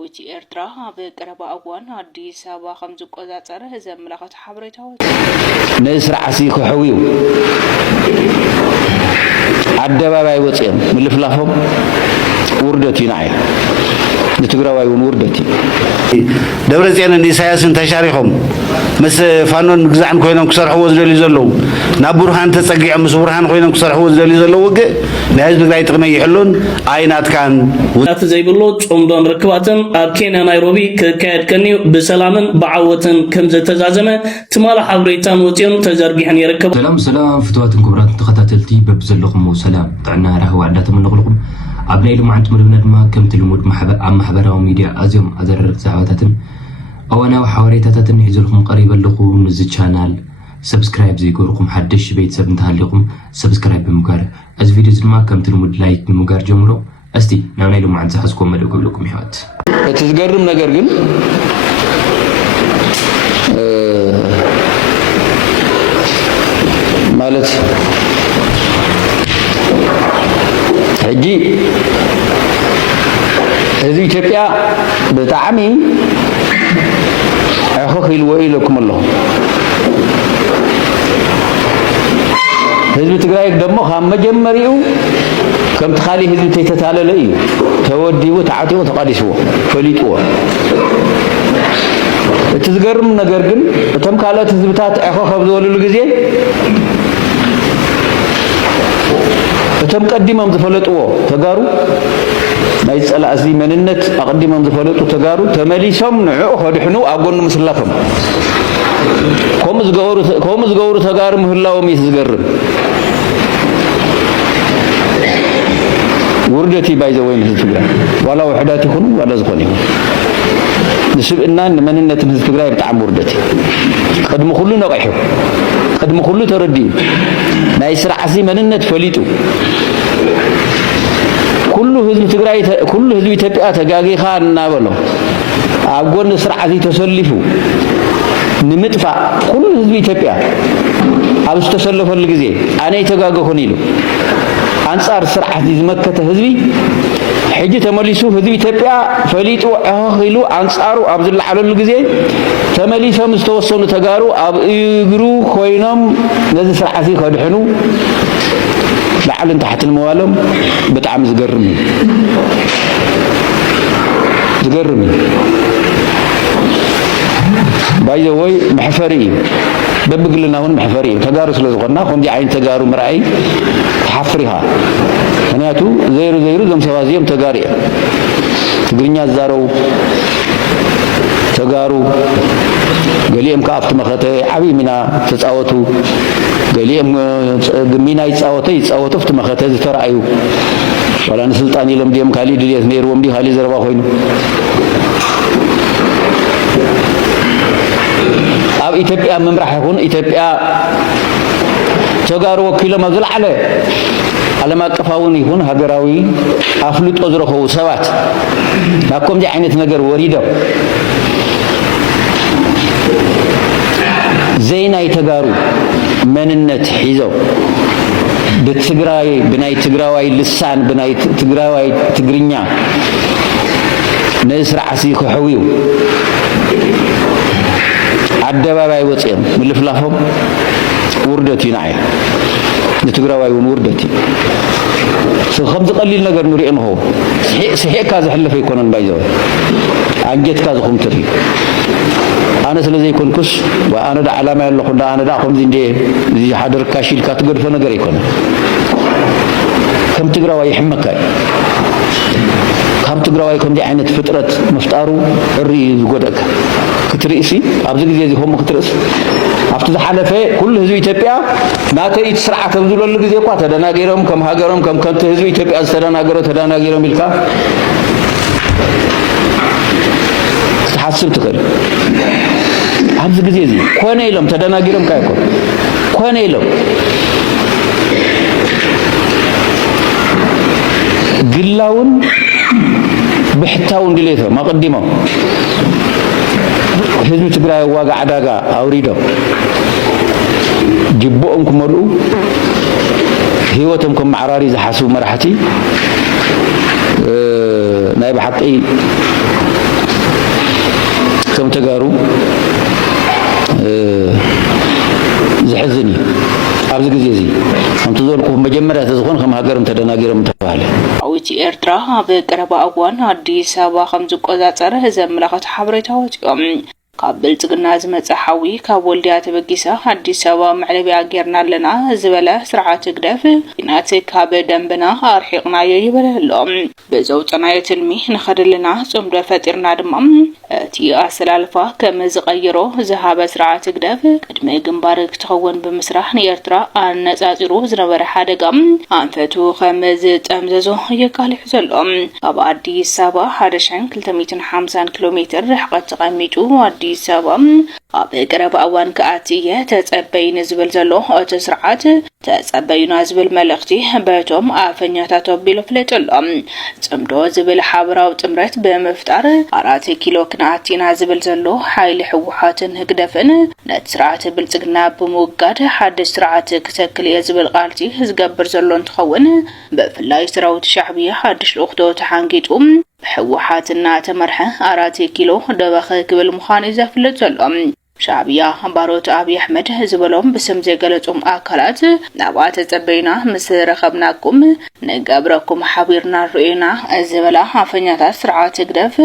ሰራዊት ኤርትራ በቀረባ አዋን አዲስ አበባ ከምዝ ቆዛጸረ ዘመላኸት ሓበሬታው ንስራዓሲ ክሕዊው አደባባይ ወጽም ምልፍላፎም ውርደት ይናይ ንትግራዋይውን ውርደት ደብረጽዮን ኢሳያስን ተሻሪኾም ምስ ፋኖን ግዛዕን ኮይኖም ክሰርሕዎ ዝደልዩ ዘለዉ ናብ ቡርሃን ተጸጊዖም ምስ ቡርሃን ኮይኖም ክሰርሕዎ ዝደልዩ ዘለዉ ወግእ ናይ ህዝቢ ትግራይ ጥቕሚ ይሕሉን ኣይናትካን ውጣት ዘይብሎ ጾምዶን ርክባትን ኣብ ኬንያ ናይሮቢ ክካየድ ከኒዩ ብሰላምን ብዓወትን ከም ዝተዛዘመ ትማላ ሓበሬታን ወፅኦም ተዘርጊሐን ይርከቡ። ሰላም ፍትዋትን ክቡራት ተኸታተልቲ በብዘለኹም ሰላም ጥዕና ራህዋ እንዳተመነቕልኩም ኣብ ናይ ልምዓት መደብና ድማ ከምቲ ልሙድ ኣብ ማሕበራዊ ሚድያ ኣዝዮም ኣዘረርቕ ዛዕባታትን እዋናዊ ሓበሬታታትን ሒዘልኩም ቀሪበ ኣለኹ። ነዚ ቻናል ሰብስክራይብ ዘይገበርኩም ሓድሽ ቤተሰብ እንተሃልይኩም ሰብስክራይብ ብምግባር እዚ ቪድዮ ድማ ከምቲ ልሙድ ላይክ ብምግባር ጀምሮ እስቲ ናብ ናይ ልምዓት ዝሓዝኩም መደብ ክብለኩም ይሕወት። እቲ ዝገርም ነገር ግን ማለት ሕጂ ህዝቢ ኢትዮጵያ ብጣዕሚ ኣኸኽ ኢልዎ ኢለኩም ኣለኹ። ህዝቢ ትግራይ ደሞ ካብ መጀመሪኡ ከምቲ ካሊእ ህዝቢ ተይተታለለ እዩ ተወዲቡ ተዓቲቑ ተቃዲስዎ ፈሊጥዎ። እቲ ዝገርም ነገር ግን እቶም ካልኦት ህዝብታት ኣኸኽ ኣብ ዝበልሉ ግዜ እቶም ቀዲሞም ዝፈለጥዎ ተጋሩ ናይ ጸላእዚ መንነት ኣቀዲሞም ዝፈለጡ ተጋሩ ተመሊሶም ንዕኡ ከድሕኑ ኣብ ጎኑ ምስላፎም ከምኡ ዝገበሩ ተጋሩ ምህላዎም እዩ ዝገርም። ውርደት ባይዘወይ ህዝቢ ትግራይ ዋላ ውሕዳት ይኹኑ ዋላ ዝኾነ ይኹን ንስብእናን ንመንነትን ህዝቢ ትግራይ ብጣዕሚ ውርደት ቅድሚ ኩሉ ነቂሑ ቅድሚ ኩሉ ተረዲኡ ናይ ስርዓሲ መንነት ፈሊጡ ኩሉ ህዝቢ ትግራይ ኩሉ ህዝቢ ኢትዮጵያ ተጋጊኻ እናበሎ ኣብ ጎኒ ስርዓሲ ተሰሊፉ ንምጥፋእ ኩሉ ህዝቢ ኢትዮጵያ ኣብ ዝተሰለፈሉ ግዜ ኣነ ይተጋገኹን ኢሉ አንጻር ስርዓት ዝመከተ ህዝቢ ሕጂ ተመሊሱ ህዝቢ ኢትዮጵያ ፈሊጡ ኣኸኽ ኢሉ አንጻሩ ኣብ ዝለዓለሉ ግዜ ተመሊሶም ዝተወሰኑ ተጋሩ ኣብ እግሩ ኮይኖም ነዚ ስርዓት ከድሕኑ ላዕልን ታሕትን መዋሎም ብጣዕሚ ዝገርም እዩ ዝገርም እዩ። ባይዘወይ መሕፈሪ እዩ በብግልና እውን መሕፈሪ እዩ ተጋሩ ስለ ዝኾንና ከምዚ ዓይነት ተጋሩ ምርኣይ ተሓፍር ኢኻ። ምክንያቱ ዘይሩ እዞም ሰባት እዚኦም ተጋሩ እዮም ትግርኛ ዝዛረቡ ተጋሩ ገሊኦም ከዓ ኣብቲ መኸተ ዓብይ ሚና ተፃወቱ ገሊኦም ሚና ይፃወቱ ኣብቲ መኸተ ዝተረኣዩ ዋላ ንስልጣን ኢሎም ድዮም ካሊእ ድልየት ነይርዎም ዲ ካሊእ ዘረባ ኮይኑ ኣብ ኢትዮጵያ ምምራሕ ይኹን ኢትዮጵያ ተጋሩ ወኪሎም ኣብ ዝለዓለ ዓለም አቀፋውን ይኹን ሃገራዊ ኣፍልጦ ዝረኸቡ ሰባት ናብ ከምዚ ዓይነት ነገር ወሪዶም ዘይናይ ተጋሩ መንነት ሒዘው ብትግራይ ብናይ ትግራዋይ ልሳን ብናይ ትግራዋይ ትግርኛ ንስርዓሲ ክሕዊው አደባባይ ወጽም ምልፍላፎም ውርደት ይናይ ንትግራዋይውን ውርደት ከምዚ ቀሊል ነገር ንሪኦ ንኸው ስሒቕካ ዝሕለፈ ይኮነን ባይዘወይ አንጀትካ ዝኹምትር እዩ። ኣነ ስለ ዘይኮንኩስ ኣነ ዳ ዓላማ ኣለኹ እንዳ ኣነ ዳ ከምዚ እንደ እዚ ሓደርካ ሺልካ ትገድፎ ነገር ኣይኮነን። ከም ትግራዋይ ይሕመካ እዩ ካብ ትግራዋይ ከምዚ ዓይነት ፍጥረት ምፍጣሩ እሪ ዝጎደእካ ክትርእሲ ኣብዚ ግዜ እዚ ከምኡ ክትርእስ ኣብቲ ዝሓለፈ ኩሉ ህዝቢ ኢትዮጵያ ናተይ ስርዓት ኣብ ዝብለሉ ግዜ እኳ ተደናጊሮም ከም ሃገሮም ከም ከምቲ ህዝቢ ኢትዮጵያ ዝተደናገሮ ተደናጊሮም ኢልካ ክትሓስብ ትኽእል። ኣብዚ ግዜ እዚ ኮነ ኢሎም ተደናጊሮም ካ ይኮን ኮነ ኢሎም ግላውን ብሕታውን ድሌቶም ኣቐዲሞም ህዝቢ ትግራይ ዋጋ ዓዳጋ ኣውሪዶም ጅቦኦም ክመልኡ ህይወቶም ከም ማዕራሪ ዝሓስቡ መራሕቲ ናይ ብሓቂ كم تجارو زحزني أبز جزيزي هم تزوركم مجمرة تزخون خم هاجرم تدناجرم تفعله عويتي إرترا بقرب أبوان هدي سبا خمس قزات سره زملاقة حبرته وتقام قبل تقنا زمت حوي كابولديات بقيسة هدي سبا معلبي أجرنا لنا زبالة سرعة قدف يناتي كاب دنبنا أرحقنا يبله اللوم بزوج عناية المي نخد لنا صمد فترنا دمام تي أسلالفا كمز غيرو ذهب سرعة قدف قدمي جنبارك تخون بمسرح نيرترا أن نزازرو زنبر حدقم أنفتو خمز تأمززو يكالي حزلهم أبعدي سبا حدشان 350 كيلومتر رحقة تغميتو ودي سبام أبقرب أوان كأتية تتأبين زبل زلو أو تسرعات تتأبين زبل ملختي باتهم أفنياتاتو بلفلت اللهم تمدو زبل حبرا وتمرت بمفتار 4 كيلو كناتين زبل زلو حايل حوحات هكدفن نتسرعات بلتقنا بموقاد حد سرعات كتكل يزبل قالتي هزقبر زلون تخون بفلاي سراوت شعبية حدش الأختو تحانقيتهم حوحاتنا تمرحة 4 كيلو دبخ قبل مخانزة فلتلهم شعبية باروت أبي أحمد زبلهم بسم زي قلتهم آكلات نبات تبينا مسير خبناكم نقابركم حبيرنا رؤينا الزبلة عفنيات سرعات قدف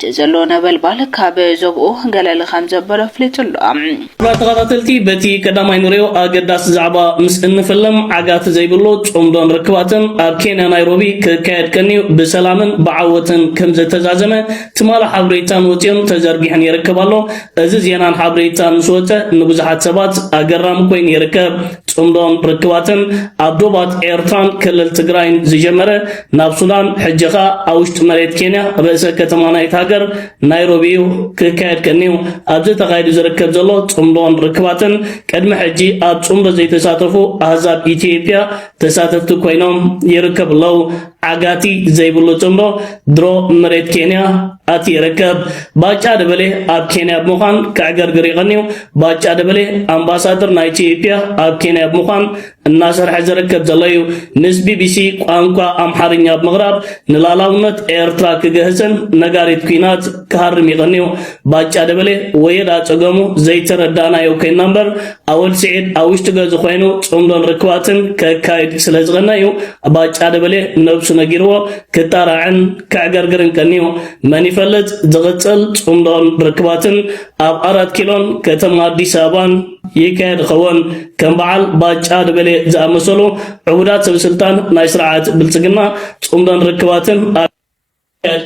تزلونا بالبالك بزبؤه قال لخمزة بلفلت اللهم تغطلتي بتي كداماي نوريو أقداس زعبا مسئن فلم عقات زي بلوت عمدون ركباتن أركينا نيروبي كايد كنيو بسلامن بعوتن كمزة تزازمة تمال حبريتان وطين تزارقيحن يركبالو أزيز ينان حبريتان سوته نبزحات سبات أقرام كوين يركب عمدون ركباتن عبدوبات إيرتان كلل تقراين زجمرة نابسودان حجخا أوشت مريت كينيا رئيسة كتمانا يتاقر نيروبيو كايد كنيو أبزي تغايد زركب زلو عمدون ركباتن كدم حجي أب عمد زي تساتفو أهزاب إثيوبيا تساتفتو كوينوم يركب لو عقاتي زي بلو عمدو درو مريت كينيا أتي يركب باچا دبله أب كينيا بمخان كأجر غريغنيو باچا دبله أمباسادر نايتيوبيا أب كينيا بمخان الناصر حزركب زلايو نسبي بيسي قانقا أمحارينيا بمغرب نلالاونت إيرترا كجهزن نغاريت كينات كهرم يغنيو باچا دبله ويدا تغمو زي تردانا يوكي نمبر أول سعيد أوش تغز خوينو صمدون ركواتن كايد سلازغنايو باچا دبله نبسو نجيرو كتاراعن كأجر غرين كنيو ماني فلت زغتل صمدون ركواتن أب 4 كيلون كتم أديس أبان يكاد خوان كم بعل باچا دبله زامسلو عودات سلطان نايسرعات بلصقنا صمدون ركواتن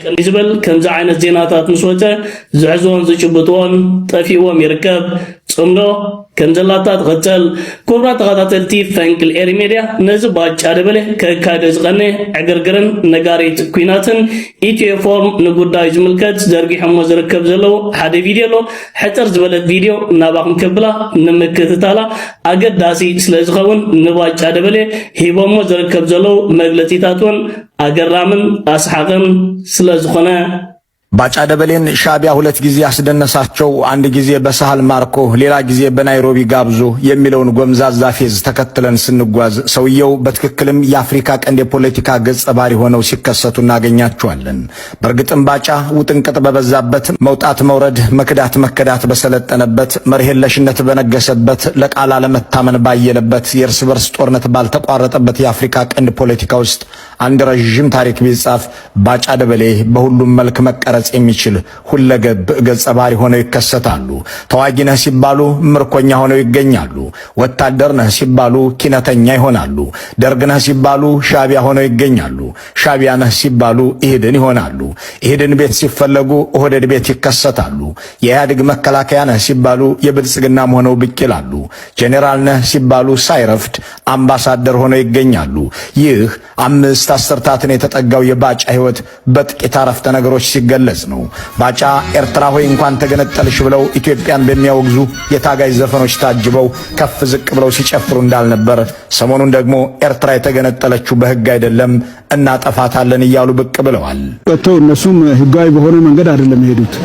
كنزبل كنز عين الزيناتات مسوته زعزون زجبطون طفيوم يركب صمدو كنزلاتات غتل كبرات غتلتي فانكل ايري ميديا نزب باچا دبله ككادز غني عغرغرن نغاريت كويناتن ايتيو فورم نغداي زملكت زرغي حمو زركب زلو حد فيديو لو حتر زبلت فيديو ناباكم كبلا نمكتتالا اگداسي سلازخون نباچا دبله هيبومو زركب زلو مغلطيتاتون አገራምን አስሐቅም ስለዝኾነ ባጫ ደበሌን ሻቢያ ሁለት ጊዜ ያስደነሳቸው አንድ ጊዜ በሳህል ማርኮ ሌላ ጊዜ በናይሮቢ ጋብዞ የሚለውን ጎምዛዛ ፌዝ ተከትለን ስንጓዝ ሰውየው በትክክልም የአፍሪካ ቀንድ የፖለቲካ ገጸ ባህሪ ሆነው ሲከሰቱ እናገኛቸዋለን። በእርግጥም ባጫ ውጥንቅጥ በበዛበት መውጣት መውረድ መክዳት መከዳት በሰለጠነበት መርህለሽነት በነገሰበት ለቃል አለመታመን ባየለበት የእርስ በርስ ጦርነት ባልተቋረጠበት የአፍሪካ ቀንድ ፖለቲካ ውስጥ አንድ ረጅም ታሪክ ቢጻፍ ባጫ ደበሌ በሁሉም መልክ መቀረ የሚችል ሁለገብ ገጸ ባህሪ ሆነው ይከሰታሉ። ተዋጊ ነህ ሲባሉ ምርኮኛ ሆነው ይገኛሉ። ወታደር ነህ ሲባሉ ኪነተኛ ይሆናሉ። ደርግ ነህ ሲባሉ ሻቢያ ሆነው ይገኛሉ። ሻቢያ ነህ ሲባሉ ኢህድን ይሆናሉ። ኢህድን ቤት ሲፈለጉ ኦህዴድ ቤት ይከሰታሉ። የኢህአዴግ መከላከያ ነህ ሲባሉ የብልጽግናም ሆነው ብቅ ይላሉ። ጄኔራል ነህ ሲባሉ ሳይረፍድ አምባሳደር ሆነው ይገኛሉ። ይህ 5 አስርታትን የተጠጋው የባጫ ህይወት በጥቂት አረፍተ ነገሮች ሲገለጽ ነው። ባጫ ኤርትራ ሆይ እንኳን ተገነጠልሽ ብለው ኢትዮጵያን በሚያወግዙ የታጋይ ዘፈኖች ታጅበው ከፍ ዝቅ ብለው ሲጨፍሩ እንዳልነበር ሰሞኑን ደግሞ ኤርትራ የተገነጠለችው በህግ አይደለም እናጠፋታለን እያሉ ብቅ ብለዋል። እነሱም ህጋዊ በሆነ መንገድ አይደለም የሄዱት።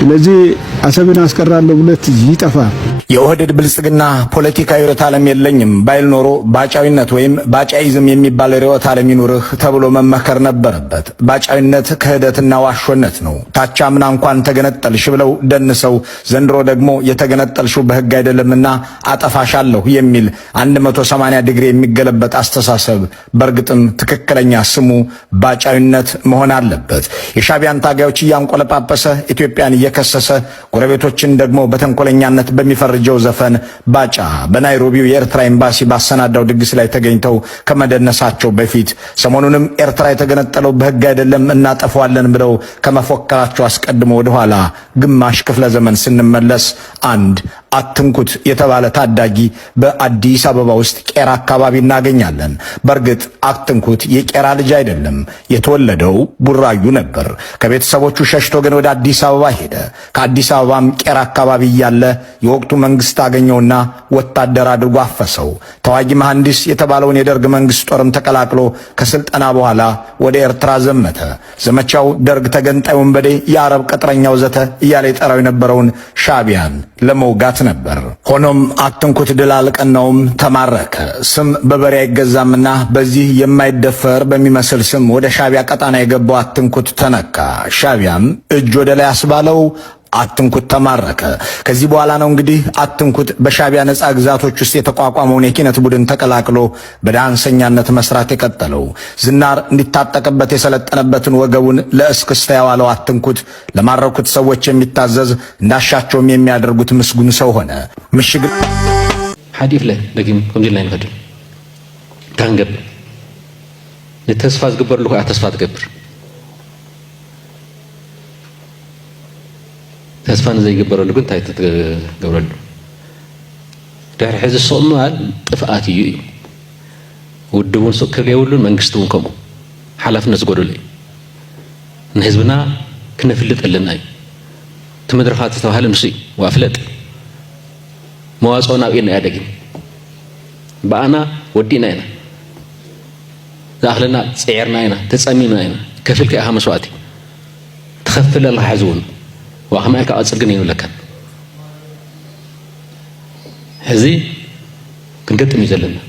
ስለዚህ አሰብን አስቀራለሁ ብለት ይጠፋ የኦህዴድ ብልጽግና ፖለቲካዊ ርዕዮተ ዓለም የለኝም ባይል ኖሮ ባጫዊነት ወይም ባጫይዝም የሚባል ርዕዮተ ዓለም ይኑርህ ተብሎ መመከር ነበረበት። ባጫዊነት ክህደትና ዋሾነት ነው። ታቻምና እንኳን ተገነጠልሽ ብለው ደንሰው ዘንድሮ ደግሞ የተገነጠልሽው በህግ አይደለምና አጠፋሻለሁ የሚል 180 ዲግሪ የሚገለበጥ አስተሳሰብ በእርግጥም ትክክለኛ ስሙ ባጫዊነት መሆን አለበት። የሻዕቢያን ታጋዮች እያንቆለጳጰሰ ኢትዮጵያን እየከሰሰ ጎረቤቶችን ደግሞ በተንኮለኛነት በሚፈርጀው ዘፈን ባጫ በናይሮቢው የኤርትራ ኤምባሲ ባሰናዳው ድግስ ላይ ተገኝተው ከመደነሳቸው በፊት ሰሞኑንም ኤርትራ የተገነጠለው በህግ አይደለም እናጠፋዋለን ብለው ከመፎከራቸው አስቀድሞ ወደኋላ ግማሽ ክፍለ ዘመን ስንመለስ አንድ አትንኩት የተባለ ታዳጊ በአዲስ አበባ ውስጥ ቄራ አካባቢ እናገኛለን። በእርግጥ አትንኩት የቄራ ልጅ አይደለም፣ የተወለደው ቡራዩ ነበር። ከቤተሰቦቹ ሸሽቶ ግን ወደ አዲስ አበባ ሄደ። ከአዲስ አበባም ቄራ አካባቢ እያለ የወቅቱ መንግስት አገኘውና ወታደር አድርጎ አፈሰው። ተዋጊ መሐንዲስ የተባለውን የደርግ መንግስት ጦርም ተቀላቅሎ ከስልጠና በኋላ ወደ ኤርትራ ዘመተ። ዘመቻው ደርግ ተገንጣይ ወንበዴ፣ የአረብ ቅጥረኛው ዘተ እያለ የጠራው የነበረውን ሻዕቢያን ለመውጋት ነበር። ሆኖም አትንኩት ድል አልቀናውም፣ ተማረከ። ስም በበሬ አይገዛምና በዚህ የማይደፈር በሚመስል ስም ወደ ሻዕቢያ ቀጣና የገባው አትንኩት ተነካ። ሻዕቢያም እጅ ወደ ላይ አስባለው። አትንኩት ተማረከ። ከዚህ በኋላ ነው እንግዲህ አትንኩት በሻዕቢያ ነጻ ግዛቶች ውስጥ የተቋቋመውን የኪነት ቡድን ተቀላቅሎ በዳንሰኛነት መስራት የቀጠለው። ዝናር እንዲታጠቅበት የሰለጠነበትን ወገቡን ለእስክስታ ያዋለው አትንኩት ለማረኩት ሰዎች የሚታዘዝ እንዳሻቸውም የሚያደርጉት ምስጉን ሰው ሆነ። ምሽግ ሓዲፍ ለ ደጊም ከምዚ ላይ ንፈድም ካንገብ ተስፋ ዝግበርሉ ከዓ ተስፋ ትገብር ተስፋ ዘይግበረሉ ግን እንታይ ትገብረሉ ድሕሪ ሕዚ ዝስቕምባል ጥፍኣት እዩ እዩ ውድቡን ሱቅ ከገይብሉን መንግስቲ እውን ከምኡ ሓላፍነት ዝጎደሉ እዩ ንህዝብና ክነፍልጥ ኣለና እዩ እቲ መድረኻት ዝተባሃለ ንሱ እዩ ዋፍለጥ መዋፅኦ ናብ ኢድና እያ ደጊም በኣና ወዲእና ኢና ዝኣኽለና ፅዒርና ኢና ተፀሚምና ኢና ከፍልካ ኢኻ መስዋእቲ ትኸፍል ኣለካ ሕዚ እውን وأخمة إلك أتصل جنين ولا كان هذي كنت ميزلنا